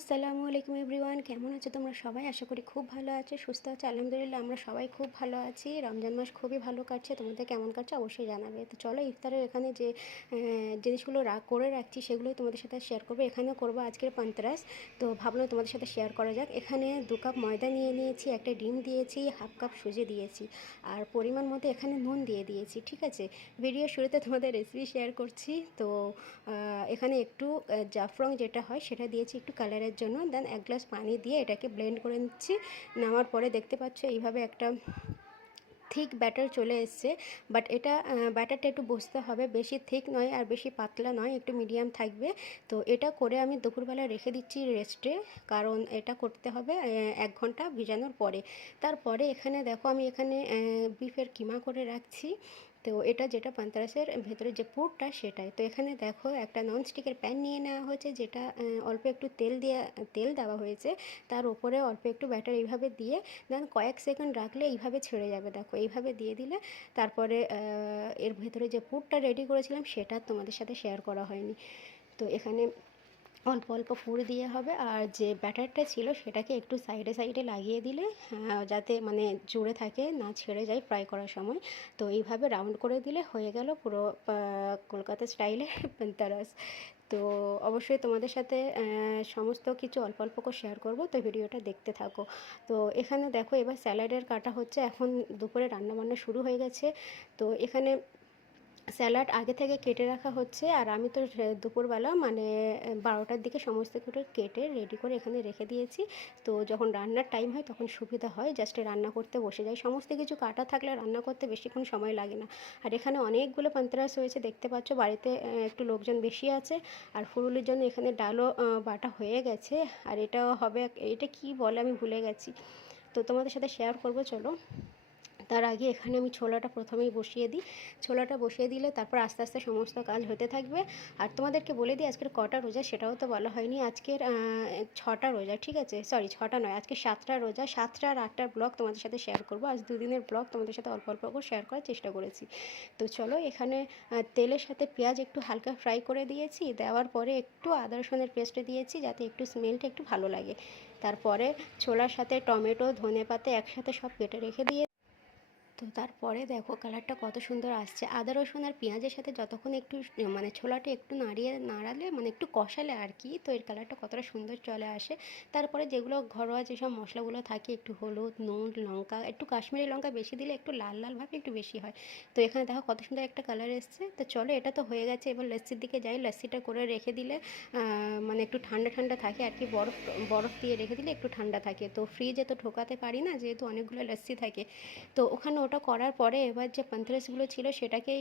আসসালামু আলাইকুম এভরিওয়ান, কেমন আছো তোমরা সবাই? আশা করি খুব ভালো আছো, সুস্থ আছো। আলহামদুলিল্লাহ আমরা সবাই খুব ভালো আছি। রমজান মাস খুবই ভালো কাটছে। তোমাদের কেমন কাটছে অবশ্যই জানাবে। তো চলো ইফতারের এখানে যে জিনিসগুলো করে রাখছি সেগুলোই তোমাদের সাথে শেয়ার করবো। এখানেও করবো আজকের পান্তারাস। তো ভাবলাম তোমাদের সাথে শেয়ার করা যাক। এখানে 2 কাপ ময়দা নিয়ে নিয়েছি, একটা ডিম দিয়েছি, হাফ কাপ সুজি দিয়েছি, আর পরিমাণ মতো এখানে নুন দিয়ে দিয়েছি। ঠিক আছে, ভিডিও শুরুতে তোমাদের রেসিপি শেয়ার করছি। তো এখানে একটু জাফরং যেটা হয় সেটা দিয়েছি একটু কালারের জন্য। দেন 1 গ্লাস পানি দিয়ে এটাকে ব্লেন্ড করে নিচ্ছি। নেওয়ার পরে দেখতে পাচ্ছ এইভাবে একটা থিক ব্যাটার চলে এসছে। বাট এটা ব্যাটারটা একটু বুঝতে হবে, বেশি থিক নয় আর বেশি পাতলা নয়, একটু মিডিয়াম থাকবে। তো এটা করে আমি দুপুরবেলা রেখে দিচ্ছি রেস্টে, কারণ এটা করতে হবে 1 ঘন্টা ভিজানোর পরে। তারপরে এখানে দেখো আমি এখানে বিফের কিমা করে রাখছি। তো এটা যেটা পান্তারাসের ভেতরে যে পুরটা সেটাই। তো এখানে দেখো একটা ননস্টিকের প্যান নিয়ে নেওয়া হয়েছে, যেটা অল্প একটু তেল দেওয়া হয়েছে। তার উপরে অল্প একটু ব্যাটার এইভাবে দিয়ে দেন কয়েক সেকেন্ড রাখলে এইভাবে ছেড়ে যাবে। দেখো এইভাবে দিয়ে দিলে তারপরে এর ভেতরে যে পুরটা রেডি করেছিলাম সেটা তোমাদের সাথে শেয়ার করা হয়নি। তো এখানে অল্প অল্প পুর দিয়ে হবে, আর যে ব্যাটারটা ছিল সেটাকে একটু সাইডে সাইডে লাগিয়ে দিলে যাতে মানে জুড়ে থাকে, না ছেড়ে যায় ফ্রাই করার সময়। তো এইভাবে রাউন্ড করে দিলে হয়ে গেল পুরো কলকাতা স্টাইলের পান্তারাস। তো অবশ্যই তোমাদের সাথে সমস্ত কিছু অল্প অল্প করে শেয়ার করব, তো ভিডিওটা দেখতে থাকো। তো এখানে দেখো এবার স্যালাডের কাটা হচ্ছে। এখন দুপুরে রান্নাবান্না শুরু হয়ে গেছে। তো এখানে স্যালাড আগে থেকে কেটে রাখা হচ্ছে, আর আমি তো দুপুরবেলা মানে 12টার দিকে সমস্ত কিছু কেটে রেডি করে এখানে রেখে দিয়েছি। তো যখন রান্নার টাইম হয় তখন সুবিধা হয়, জাস্ট রান্না করতে বসে যাই। সমস্ত কিছু কাটা থাকলে রান্না করতে বেশিক্ষণ সময় লাগে না। আর এখানে অনেকগুলো পান্তারাস হয়েছে দেখতে পাচ্ছ। বাড়িতে একটু লোকজন বেশি আছে, আর ফুলুলির জন্য এখানে ডালও বাটা হয়ে গেছে। আর এটা হবে, এটা কি বলে আমি ভুলে গেছি, তো তোমাদের সাথে শেয়ার করব চলো। তার আগে এখানে আমি ছোলাটা প্রথমেই বসিয়ে দিই। ছোলাটা বসিয়ে দিলে তারপর আস্তে আস্তে সমস্ত কাজ হতে থাকবে। আর তোমাদেরকে বলে দিই আজকের কটা রোজা সেটাও তো বলা হয়নি। আজকের 6টা রোজা, ঠিক আছে, সরি 6টা নয়, আজকে 7টা রোজা। 7টা আর 8টার ব্লগ তোমাদের সাথে শেয়ার করবো। আজ দুদিনের ব্লগ তোমাদের সাথে অল্প অল্প করে শেয়ার করার চেষ্টা করেছি। তো চলো এখানে তেলের সাথে পেঁয়াজ একটু হালকা ফ্রাই করে দিয়েছি, দেওয়ার পরে একটু আদা রসুনের পেস্ট দিয়েছি যাতে একটু স্মেলটা একটু ভালো লাগে। তারপরে ছোলার সাথে টমেটো ধনেপাতা একসাথে সব কেটে রেখে দিয়ে, তো তারপরে দেখো কালারটা কত সুন্দর আসছে। আদা রসুন আর পেঁয়াজের সাথে যতক্ষণ একটু মানে ছোলাটা একটু নাড়ালে মানে একটু কষালে আর কি, তো এর কালারটা কতটা সুন্দর চলে আসে। তারপরে যেগুলো ঘরোয়া যেসব মশলাগুলো থাকে, একটু হলুদ, নুন, লঙ্কা, একটু কাশ্মীরি লঙ্কা বেশি দিলে একটু লাল লাল ভাবে একটু বেশি হয়। তো এখানে দেখো কত সুন্দর একটা কালার এসছে। তো চলো এটা তো হয়ে গেছে, এবার লস্যির দিকে যাই। লস্যিটা করে রেখে দিলে মানে একটু ঠান্ডা ঠান্ডা থাকে আর কি, বরফ বরফ দিয়ে রেখে দিলে একটু ঠান্ডা থাকে। তো ফ্রিজে তো ঢোকাতে পারি না যেহেতু অনেকগুলো লস্যি থাকে। তো ওখানে ওটা করার পরে এবার যে পান্তারাসগুলো ছিল সেটাকেই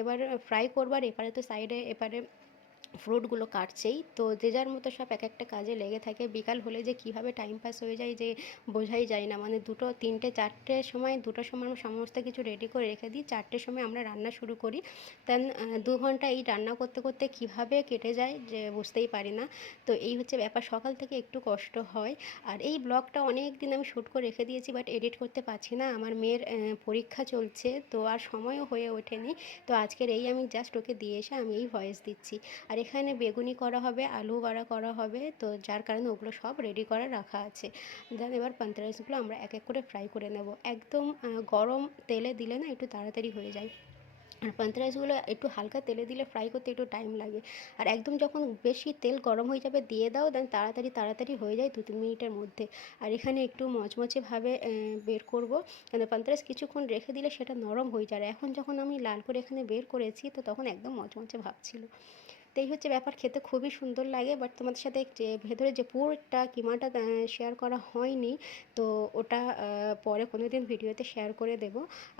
এবার ফ্রাই করবার, এপারে তো সাইডে এপারে ফ্রুটগুলো কাটছেই। তো যে যার মতো সব এক একটা কাজে লেগে থাকে। বিকাল হলে যে কীভাবে টাইম পাস হয়ে যায় যে বোঝাই যায় না। মানে 2টো 3টে 4টের সময়, 2টোর সময় আমরা সমস্ত কিছু রেডি করে রেখে দিই, 4টের সময় আমরা রান্না শুরু করি। দেন 2 ঘন্টা এই রান্না করতে করতে কীভাবে কেটে যায় যে বুঝতেই পারি না। তো এই হচ্ছে ব্যাপার, সকাল থেকে একটু কষ্ট হয়। আর এই ব্লগটা অনেক দিন আমি শ্যুট করে রেখে দিয়েছি, বাট এডিট করতে পারছি না। আমার মেয়ের পরীক্ষা চলছে, তো আর সময়ও হয়ে ওঠেনি। তো আজকের এই আমি জাস্ট ওকে দিয়ে এসে আমি এই ভয়েস দিচ্ছি। আর এখানে বেগুনি করা হবে, আলু বড়া করা হবে, তো যার কারণে ওগুলো সব রেডি করে রাখা আছে। দেন এবার পান্তারাসগুলো আমরা এক এক করে ফ্রাই করে নেব। একদম গরম তেলে দিলে না একটু তাড়াতাড়ি হয়ে যায়, আর পান্তারাসগুলো একটু হালকা তেলে দিলে ফ্রাই করতে একটু টাইম লাগে। আর একদম যখন বেশি তেল গরম হয়ে যাবে দিয়ে দাও, দেন তাড়াতাড়ি তাড়াতাড়ি হয়ে যায় 2-3 মিনিটের মধ্যে। আর এখানে একটু মচমচেভাবে বের করব, কেন পান্তারাস কিছুক্ষণ রেখে দিলে সেটা নরম হয়ে যায়। এখন যখন আমি লাল করে এখানে বের করেছি তো তখন একদম মচমচে ভাব ছিল। তো এই হচ্ছে ব্যাপার, খেতে খুবই সুন্দর লাগে। বাট তোমাদের সাথে যে ভেতরে যে পুরটা কিমাটা শেয়ার করা হয়নি, তো ওটা পরে কোনো দিন ভিডিওতে শেয়ার করে দেব।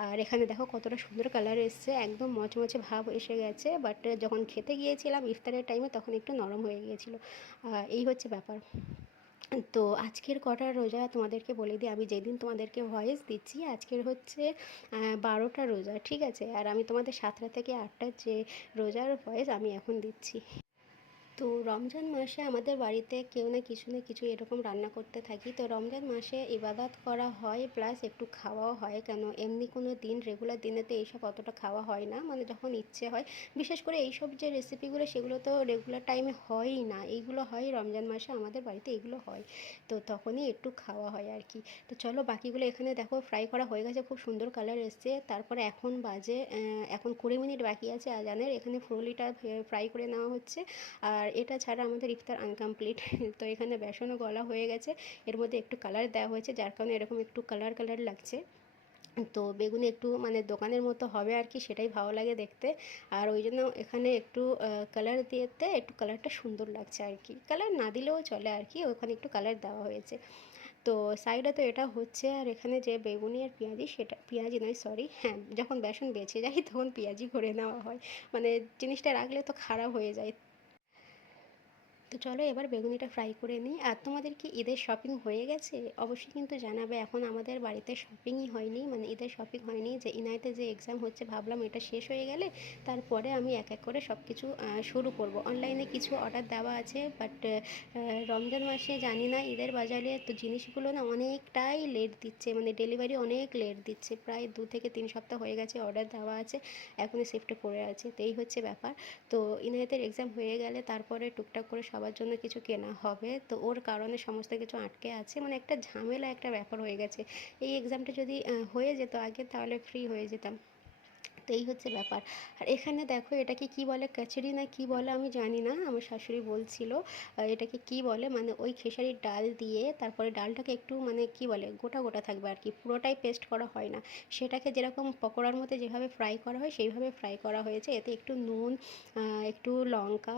আর এখানে দেখো কতটা সুন্দর কালার এসছে, একদম মচমচে ভাব এসে গেছে। বাট যখন খেতে গিয়েছিলাম ইফতারের টাইমে তখন একটু নরম হয়ে গিয়েছিলো। এই হচ্ছে ব্যাপার। তো আজকের কটা রোজা তোমাদেরকে বলে দিই। আমি যেদিন তোমাদেরকে ভয়েস দিচ্ছি আজকের হচ্ছে 12টা রোজা, ঠিক আছে। আর আমি তোমাদের 7টা থেকে 8টার যে রোজার ভয়েস আমি এখন দিচ্ছি। তো রমজান মাসে আমাদের বাড়িতে কেউ না কিছু এরকম রান্না করতে থাকি। তো রমজান মাসে ইবাদত করা হয় প্লাস একটু খাওয়াও হয়, কেন এমনি কোনো দিন রেগুলার দিনেতে এইসব অতটা খাওয়া হয় না, মানে যখন ইচ্ছে হয়। বিশেষ করে এইসব যে রেসিপিগুলো সেগুলো তো রেগুলার টাইমে হয়ই না, এইগুলো হয় রমজান মাসে আমাদের বাড়িতে, এগুলো হয়। তো তখনই একটু খাওয়া হয় আর কি। তো চলো বাকিগুলো এখানে দেখো ফ্রাই করা হয়ে গেছে, খুব সুন্দর কালার এসছে। তারপরে এখন বাজে এখন 20 মিনিট বাকি আছে আজানের, এখানে ফুলুরিটা ফ্রাই করে নেওয়া হচ্ছে। আর এটা ছাড়া আমাদের ইফতার আনকমপ্লিট। তো এখানে বেসনও গলা হয়ে গেছে, এর মধ্যে একটু কালার দেওয়া হয়েছে যার কারণে এরকম একটু কালার কালার লাগছে। তো বেগুনি একটু মানে দোকানের মতো হবে আর কি, সেটাই ভালো লাগে দেখতে। আর ওই জন্য এখানে একটু কালার দিতে একটু কালারটা সুন্দর লাগছে আর কি, কালার না দিলেও চলে আর কি, ওখানে একটু কালার দেওয়া হয়েছে। তো সাইডে তো এটা হচ্ছে, আর এখানে যে বেগুনি আর পেঁয়াজি, সেটা পেঁয়াজি নয় সরি, হ্যাঁ যখন বেসন বেঁচে যায় তখন পেঁয়াজি করে নেওয়া হয়, মানে জিনিসটা রাখলে তো খারাপ হয়ে যায়। তো চলো এবার বেগুনিটা ফ্রাই করে নিই। আর তোমাদের কি ঈদের শপিং হয়ে গেছে? অবশ্যই কিন্তু জানাবে। এখন আমাদের বাড়িতে শপিংই হয়নি, মানে ঈদের শপিং হয়নি, যে ইনাইতে যে এক্সাম হচ্ছে ভাবলাম এটা শেষ হয়ে গেলে তারপরে আমি এক এক করে সব কিছু শুরু করব। অনলাইনে কিছু অর্ডার দেওয়া আছে, বাট রমজান মাসে জানি না ঈদের বাজারে তো জিনিসগুলো না অনেকটাই লেট দিচ্ছে, মানে ডেলিভারি অনেক লেট দিচ্ছে, প্রায় 2 থেকে 3 সপ্তাহ হয়ে গেছে অর্ডার দেওয়া আছে, এখনও শিফটে পড়ে আছে। তো এই হচ্ছে ব্যাপার। তো ইনায়েতের এক্সাম হয়ে গেলে তারপরে টুকটাক করে সবার জন্য কিছু কেনা হবে, তো ওর কারণে সমস্ত কিছু আটকে আছে, মানে একটা ঝামেলা একটা ব্যাপার হয়ে গেছে। এই এক্সামটা যদি হয়ে যেত আগে তাহলে ফ্রি হয়ে যেতাম। তো এই হচ্ছে ব্যাপার। আর এখানে দেখো এটাকে কি বলে, কচুরি না কি বলে আমি জানি না, আমার শাশুড়ি বলছিল এটাকে কি বলে, মানে ওই খেসারির ডাল দিয়ে তারপরে ডালটাকে একটু মানে কি বলে গোটা গোটা থাকবে আর কি, পুরোটাই পেস্ট করা হয় না। সেটাকে যেরকম পকোড়ার মতো যেভাবে ফ্রাই করা হয় সেইভাবে ফ্রাই করা হয়েছে, এতে একটু নুন একটু লঙ্কা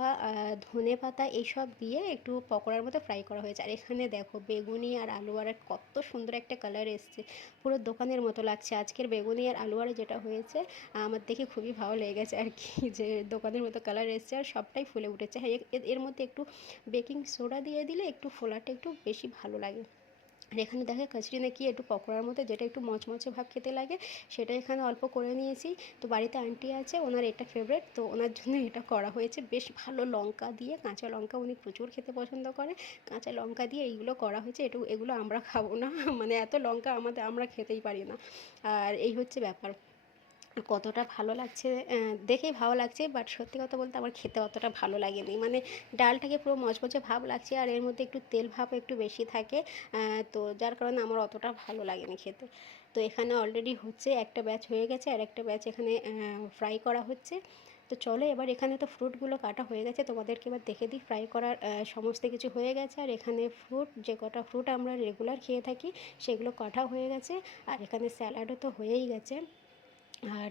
ধনে পাতা এইসব দিয়ে একটু পকোড়ার মতো ফ্রাই করা হয়েছে। আর এখানে দেখো বেগুনি আর আলু আর কত সুন্দর একটা কালার এসছে, পুরো দোকানের মতো লাগছে। আজকের বেগুনি আর আলু আর যেটা হয়েছে আমার দেখে খুবই ভালো লেগে গেছে আর কি, যে দোকানের মতো কালার এসছে আর সবটাই ফুলে উঠেছে। হ্যাঁ এর মধ্যে একটু বেকিং সোডা দিয়ে দিলে একটু ফোলাটা একটু বেশি ভালো লাগে। আর এখানে দেখে কচুরি নাকি একটু পকোড়ার মতো যেটা একটু মচমচে ভাব খেতে লাগে, সেটা এখানে অল্প করে নিয়েছি। তো বাড়িতে আন্টি আছে, ওনার এটা ফেভারিট, তো ওনার জন্য এটা করা হয়েছে। বেশ ভালো লঙ্কা দিয়ে, কাঁচা লঙ্কা উনি প্রচুর খেতে পছন্দ করে, কাঁচা লঙ্কা দিয়ে এইগুলো করা হয়েছে। এগুলো আমরা খাবো না, মানে এত লঙ্কা আমরা খেতেই পারি না। আর এই হচ্ছে ব্যাপার। কতটা ভালো লাগছে দেখেই ভালো লাগছে, বাট সত্যি কথা বলতে আমার খেতে অতটা ভালো লাগেনি, মানে ডালটাকে পুরো মচমচে ভাব লাগছে আর এর মধ্যে একটু তেল ভাব একটু বেশি থাকে, তো যার কারণে আমার অতটা ভালো লাগেনি খেতে। তো এখানে অলরেডি হচ্ছে, একটা ব্যাচ হয়ে গেছে আর একটা ব্যাচ এখানে ফ্রাই করা হচ্ছে। তো চলো এবার এখানে তো ফ্রুটগুলো কাটা হয়ে গেছে, তোমাদেরকে এবার দেখে দিই ফ্রাই করার সমস্ত কিছু হয়ে গেছে। আর এখানে ফ্রুট, যে কটা ফ্রুট আমরা রেগুলার খেয়ে থাকি সেগুলো কাটা হয়ে গেছে। আর এখানে স্যালাডও তো হয়েই গেছে। আর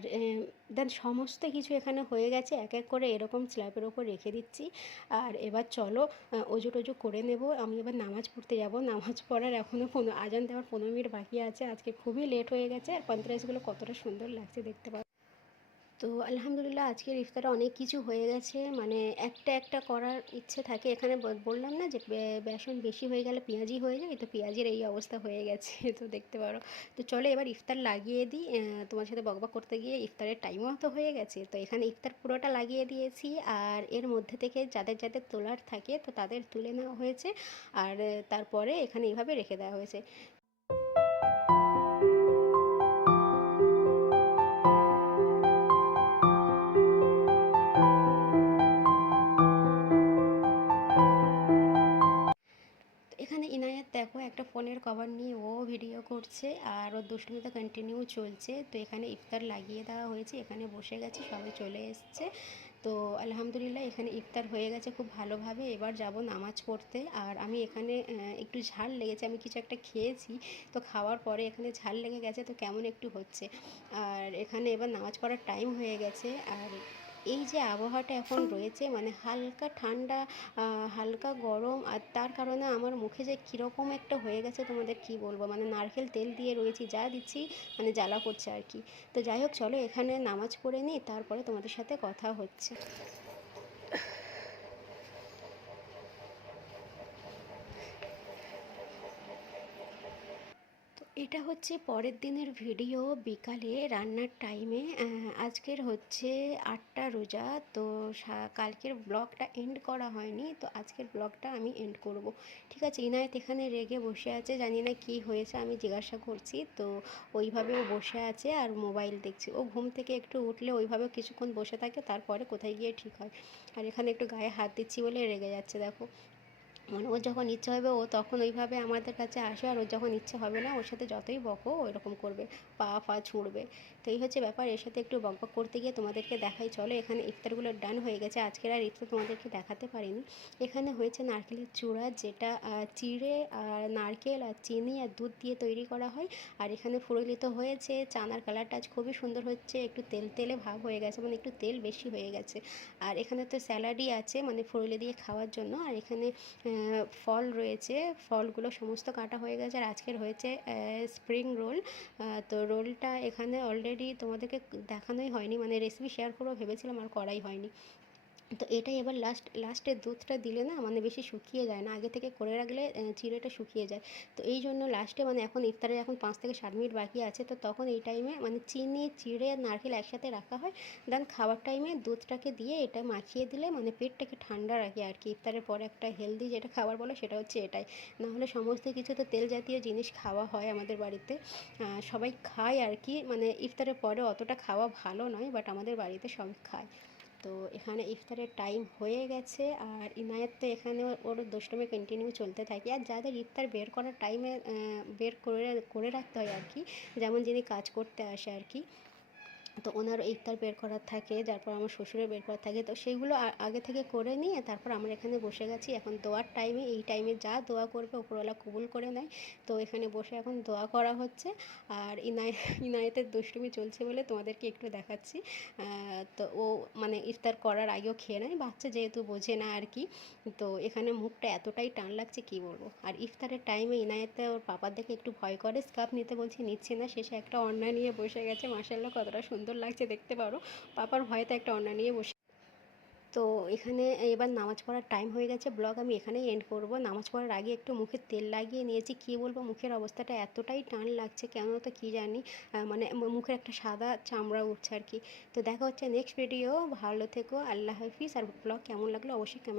দেন সমস্ত কিছু এখানে হয়ে গেছে, এক এক করে এরকম স্ল্যাবের ওপর রেখে দিচ্ছি। আর এবার চলো অজু টজু করে নেব, আমি এবার নামাজ পড়তে যাব। নামাজ পড়ার এখনও আজান দেওয়ার 15 মিনিট বাকি আছে, আজকে খুবই লেট হয়ে গেছে। আর পান্তুরাইশগুলো কতটা সুন্দর লাগছে দেখতে পাচ্ছ। তো আলহামদুলিল্লাহ আজকের ইফতারে অনেক কিছু হয়ে গেছে, মানে একটা একটা করার ইচ্ছে থাকে। এখানে বললাম না যে বেসন বেশি হয়ে গেলে পেঁয়াজি হয়ে যায়, তো পেঁয়াজির এই অবস্থা হয়ে গেছে তো দেখতে পারো। তো চলো এবার ইফতার লাগিয়ে দিই, তোমার সাথে বকবক করতে গিয়ে ইফতারের টাইমও তো হয়ে গেছে। তো এখানে ইফতার পুরোটা লাগিয়ে দিয়েছি, আর এর মধ্যে থেকে যাদের যাদের তোলার থাকে তো তাদের তুলে নেওয়া হয়েছে। আর তারপরে এখানে এইভাবে রেখে দেওয়া হয়েছে। তো এখানে ইনায়েত দেখো একটা ফোনের কভার নিয়ে ও ভিডিও করছে, আর ওর দুষ্টুমিটা কন্টিনিউ চলছে। তো এখানে ইফতার লাগিয়ে দেওয়া হয়েছে, এখানে বসে গেছি, সবাই চলে এসছে। তো আলহামদুলিল্লাহ এখানে ইফতার হয়ে গেছে খুব ভালোভাবে। এবার যাব নামাজ পড়তে। আর আমি এখানে একটু ঝাল লেগেছে, আমি কিছু একটা খেয়েছি, তো খাওয়ার পরে এখানে ঝাল লেগে গেছে, তো কেমন একটু হচ্ছে। আর এখানে এবার নামাজ পড়ার টাইম হয়ে গেছে। আর এই যে আবহাওয়াটা এখন রয়েছে, মানে হালকা ঠান্ডা হালকা গরম, আর তার কারণে আমার মুখে যে কীরকম একটা হয়ে গেছে তোমাদের কি বলবো, মানে নারকেল তেল দিয়ে রয়েছি, যা দিচ্ছি মানে জ্বালা করছে আর কি। তো যাই হোক চলো এখানে নামাজ পড়ে নিই, তারপরে তোমাদের সাথে কথা হচ্ছে। তো এটা হচ্ছে পরের দিনের ভিডিও বিকালে রান্নার টাইমে। আজকের হচ্ছে ৮টা রোজা। তো কালকের ব্লগটা এন্ড করা হয়নি, তো আজকের ব্লগটা আমি এন্ড করব। ঠিক আছে, ইনায়েত এখানে রেগে বসে আছে, জানি না কি হয়েছে, আমি জিজ্ঞাসা করছি তো ওইভাবে ও বসে আছে আর মোবাইল দেখছে। ও ঘুম থেকে একটু উঠলে ওইভাবে কিছুক্ষণ বসে থাকে, তারপরে কোথায় গিয়ে ঠিক হয়। আর এখানে একটু গায়ে হাত দিচ্ছি বলে রেগে যাচ্ছে, দেখো। মানে ওর যখন ইচ্ছে হবে ও তখন ওইভাবে আমাদের কাছে আসে, আর ওর যখন ইচ্ছে হবে না ওর সাথে যতই বকো ওইরকম করবে, পা ফা ছুঁড়বে। তো এই হচ্ছে ব্যাপার, এর সাথে একটু বকবক করতে গিয়ে তোমাদেরকে দেখাই চলো। এখানে ইফতারগুলো ডান হয়ে গেছে, আজকের আর ইফতার তোমাদেরকে দেখাতে পারিনি। এখানে হয়েছে নারকেলের চূড়া, যেটা চিড়ে আর নারকেল আর চিনি আর দুধ দিয়ে তৈরি করা হয়। আর এখানে ফুরলিত হয়েছে, চানার কালারটা আজ খুবই সুন্দর হচ্ছে, একটু তেল তেলে ভাব হয়ে গেছে, মানে একটু তেল বেশি হয়ে গেছে। আর এখানে তো স্যালাডই আছে মানে ফুরলি দিয়ে খাওয়ার জন্য। আর এখানে ফল রয়েছে, ফলগুলো সমস্ত কাটা হয়ে গেছে। আর আজকের হয়েছে স্প্রিং রোল। তো রোলটা এখানে অলরেডি তোমাদেরকে দেখানোই হয়নি, মানে রেসিপি শেয়ার করবো ভেবেছিলাম আর করাই হয়নি। তো এটাই এবার লাস্টে দুধটা দিলে না মানে বেশি শুকিয়ে যায় না, আগে থেকে করে রাখলে চিড়েটা শুকিয়ে যায়। তো এই জন্য লাস্টে মানে এখন ইফতারে এখন 5 থেকে 7 মিনিট বাকি আছে, তো তখন এই টাইমে মানে চিনি চিড়ে আর নারকেল একসাথে রাখা হয়। দেন খাওয়ার টাইমে দুধটাকে দিয়ে এটা মাখিয়ে দিলে মানে পেটটাকে ঠান্ডা রাখে আর কি। ইফতারের পরে একটা হেলদি যেটা খাবার বলো সেটা হচ্ছে এটাই। নাহলে সমস্ত কিছু তো তেল জাতীয় জিনিস খাওয়া হয় আমাদের বাড়িতে, সবাই খায় আর কি। মানে ইফতারের পরে অতটা খাওয়া ভালো নয়, বাট আমাদের বাড়িতে সবাই খায়। তো এখানে ইফতারের টাইম হয়ে গেছে, আর ইনায়েত তো এখানে ওর দুষ্টুমি কন্টিনিউ চলতে থাকে। আর যাদের ইফতার বের করার টাইমে বের করে করে রাখতে হয় আর কি, যেমন যিনি কাজ করতে আসে আর কি, তো ওনারও ইফতার বের করার থাকে, তারপর আমার শ্বশুরের বের করার থাকে, তো সেইগুলো আগে থেকে করে নিয়ে তারপর আমরা এখানে বসে গেছি এখন দোয়ার টাইমে। এই টাইমে যা দোয়া করবে উপরওয়ালা কবুল করে নেয়। তো এখানে বসে এখন দোয়া করা হচ্ছে। আর ইনায়েতের দুষ্টুমি চলছে বলে তোমাদেরকে একটু দেখাচ্ছি। তো ও মানে ইফতার করার আগেও খেয়ে নেয়, বাচ্চা যেহেতু বোঝে না আর কি। তো এখানে মুখটা এতটাই টান লাগছে কি বলবো। আর ইফতারের টাইমে ইনায়েতে ওর পাপার দেখে একটু ভয় করে, স্কার্ফ নিতে বলছি নিচ্ছে না, শেষে একটা ওড়না নিয়ে বসে গেছে। মাশাআল্লাহ কতটা সুন্দর লাগছে দেখতে পারো, পাপার ভয়তে একটা ওড়না নিয়ে বসে। তো এখানে এবার নামাজ পড়ার টাইম হয়ে গেছে, ব্লগ আমি এখানেই এন্ড করব। নামাজ পড়ার আগে একটু মুখে তেল লাগিয়ে নিয়েছি, কী বলবো মুখের অবস্থাটা এতটাই টান লাগছে কেন তো কী জানি, মানে মুখের একটা সাদা চামড়া উঠছে আর কি। তো দেখা হচ্ছে নেক্সট ভিডিও, ভালো থেকো, আল্লাহ হাফিজ। আর ব্লগ কেমন লাগলো অবশ্যই কমেন্ট